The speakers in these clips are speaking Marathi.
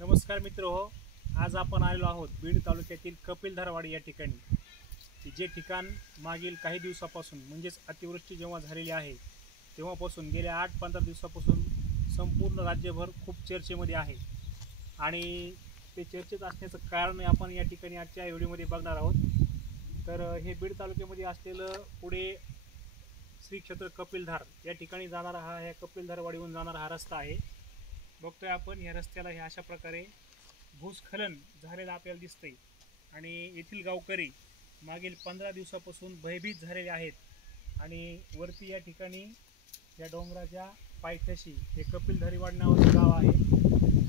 नमस्कार मित्र हो. आज आपण आलेलो आहोत बीड तालुक्यातील कपिलधारवाडी या ठिकाणी, की जे ठिकाण मागील काही दिवसापासून म्हणजेच अतिवृष्टी जेव्हा झालेली आहे तेव्हापासून गेल्या 8-15 दिवसापासून संपूर्ण राज्यभर खूप चर्चेमध्ये आहे. आणि ते चर्चेत असण्याचं कारण आपण या ठिकाणी आजच्या व्हिडिओमध्ये बघणार आहोत. तर हे बीड तालुक्यामध्ये असलेलं पुढे श्री क्षेत्र कपिलधार या ठिकाणी जाणारा हा कपिलधारवाडीहून जाणारा हा रस्ता आहे. बघतोय आपण या रस्त्याला हे अशा प्रकारे भूस्खलन झालेलं आपल्याला दिसतंय. आणि येथील गावकरी मागील 15 दिवसापासून भयभीत झालेले आहेत. आणि वरती या ठिकाणी या डोंगराच्या पायथ्याशी हे कपिलधारीवाड नावाचं गाव आहे.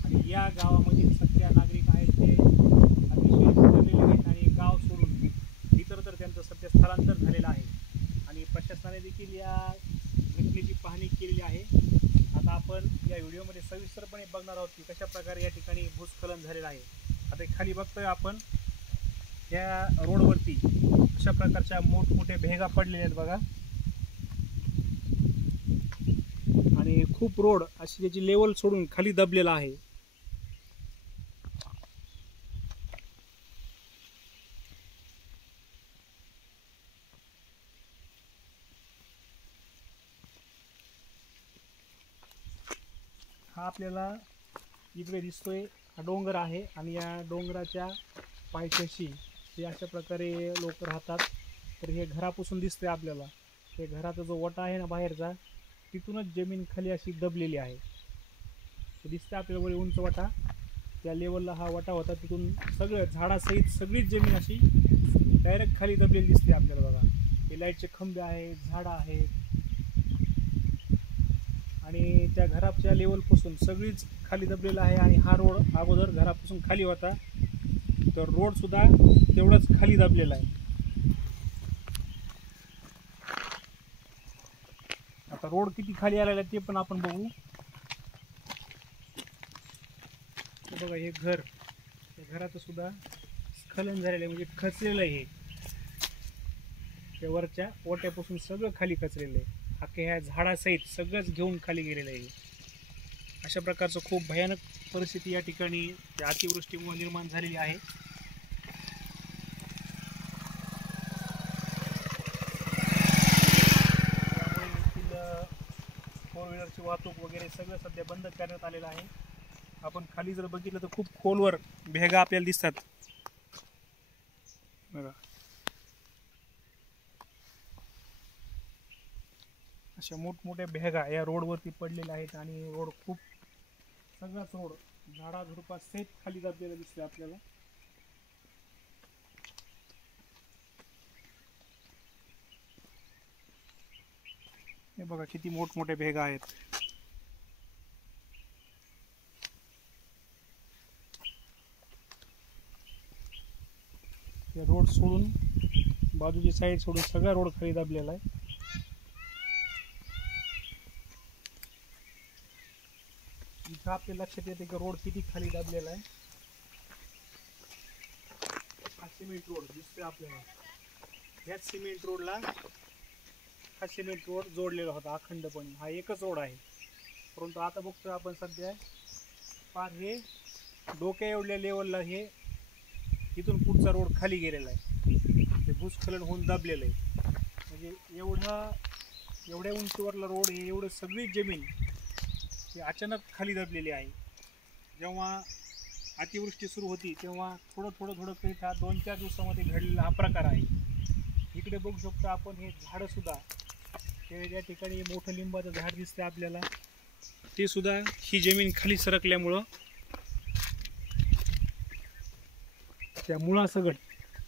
आणि या गावामधील सध्या नागरिक आहेत ते अतिशय भरलेले आहेत आणि गाव सोडून इतरत्र त्यांचं सध्या स्थलांतर झालेलं आहे. आणि प्रशासनाने देखील या घटनेची पाहणी केलेली आहे. आता आपण या व्हिडिओमध्ये सविस्तरपणे बघणार आहोत की कशा प्रकारे या ठिकाणी भूस्खलन झालेलं आहे. आता खाली बघतोय आपण या रोडवरती अशा प्रकारच्या मोठमोठ्या भेगा पडलेल्या आहेत बघा. आणि खूप रोड अशी त्याची लेवल सोडून खाली दबलेला आहे. हा आपल्याला इकडे दिसतोय हा डोंगर आहे आणि या डोंगराच्या पायथ्याशी हे अशा प्रकारे लोक राहतात. तर हे घरापासून दिसतंय आपल्याला. हे घराचा जो वटा आहे ना बाहेरचा, तिथूनच जमीन खाली अशी दबलेली आहे. दिसतंय आपल्याला वर उंच वटा, त्या लेवलला हा वटा होता. तिथून सगळं झाडासहित सगळीच जमीन अशी डायरेक्ट खाली दबलेली दिसते आपल्याला बघा. हे लाईटचे खंबे आहेत, झाडं आहेत आणि त्या घराच्या लेवलपासून सगळीच खाली दबलेला आहे. आणि हा रोड अगोदर घरापासून खाली होता, तर रोड सुद्धा तेवढाच खाली दबलेला आहे. आता रोड किती खाली आलेला आहे ते पण आपण बघू. बघा हे घर, या घराचं सुद्धा स्खलन झालेलं आहे, म्हणजे खचलेलं आहे. हे वरच्या ओट्यापासून सगळं खाली खचलेलं आहे. अख्ख्या ह्या झाडासहित सगळंच घेऊन खाली गेलेलं आहे. अशा प्रकारचं खूप भयानक परिस्थिती या ठिकाणी त्या अतिवृष्टीमुळे निर्माण झालेली आहे. त्यामुळे येथील फोर व्हीलरची वाहतूक वगैरे सगळं सध्या बंद करण्यात आलेलं आहे. आपण खाली जर बघितलं तर खूप खोलवर भेगा आपल्याला दिसतात बघा. अशा मोठमोठ्या भेगा या रोडवरती पडलेल्या आहेत. आणि रोड खूप सगळाच रोड झाडाझुडपा सहित खाली दबलेला दिसतोय आपल्याला. हे बघा किती मोठमोठ्या भेगा आहेत. या रोड सोडून बाजूची साईड सोडून सगळा रोड खाली दाबलेला आहे. इथं आपल्या लक्षात येते की रोड किती खाली दाबलेला आहे. हा सिमेंट रोड दिसतोय आपल्याला. ह्याच सिमेंट रोडला हा सिमेंट रोड जोडलेला होता अखंडपणे. हा एकच रोड आहे, परंतु आता बघतोय आपण सध्या पार हे डोक्या एवढ्या लेवलला हे इथून पुढचा रोड खाली गेलेला आहे. ते भूस्खलन होऊन दाबलेलं आहे. म्हणजे एवढ्या उंचीवरला रोड हे एवढं सगळी जमीन ही अचानक खाली दबलेली आहे. जेव्हा अतिवृष्टी सुरू होती तेव्हा थोडं करीत हा 2-4 दिवसामध्ये घडलेला हा प्रकार आहे. इकडे बघू शकतो आपण हे झाडं सुद्धा, ते या ठिकाणी मोठं लिंबाचं झाड दिसतंय आपल्याला, ते सुद्धा ही जमीन खाली सरकल्यामुळं त्या मुळासकट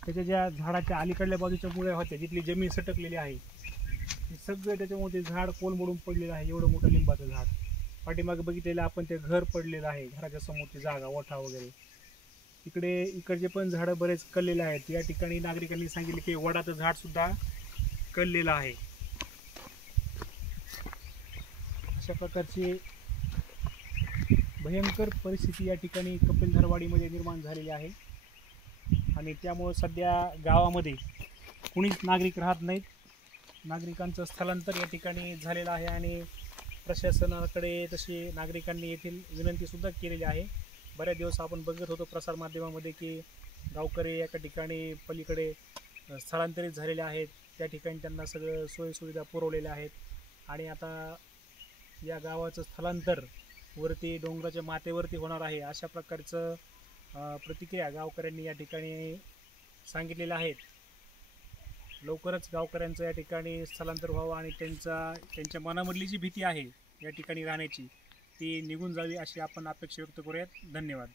त्याच्या ज्या झाडाच्या अलीकडल्या बाजूच्या मुळ्या होत्या जिथली जमीन सटकलेली आहे हे सगळं त्याच्यामध्ये झाड कोलमडून पडलेलं आहे. एवढं मोठं लिंबाचं झाड. पाठीमागे बघितलेलं आपण ते घर पडलेलं आहे, घराच्या समोरची जागा ओठा वगैरे. इकडचे पण झाडं बरेच कललेले आहेत. या ठिकाणी नागरिकांनी सांगितले की वडाचं झाड सुद्धा कललेलं आहे. अशा प्रकारची भयंकर परिस्थिती या ठिकाणी कपिलधारवाडीमध्ये निर्माण झालेली आहे. आणि त्यामुळे सध्या गावामध्ये कुणीच नागरिक राहत नाहीत. नागरिकांचं स्थलांतर या ठिकाणी झालेलं आहे आणि प्रशासनाकडे तशी नागरिकांनी येथील विनंतीसुद्धा केलेली आहे बऱ्याच दिवस आपण बघत होतो प्रसारमाध्यमामध्ये की गावकरी एका ठिकाणी पलीकडे स्थलांतरित झालेले आहेत. त्या ठिकाणी त्यांना सगळं सोयीसुविधा पुरवलेल्या आहेत आणि आता या गावाचं स्थलांतर वरती डोंगराच्या माथेवरती होणार आहे अशा प्रकारचं प्रतिक्रिया गावकऱ्यांनी या ठिकाणी सांगितलेल्या आहेत. लवकरच गावकऱ्यांचं या ठिकाणी स्थलांतर व्हावं आणि त्यांच्या मनामधली जी भीती आहे या ठिकाणी राहण्याची ती निघून जावी अशी आपण अपेक्षा व्यक्त करूयात. धन्यवाद.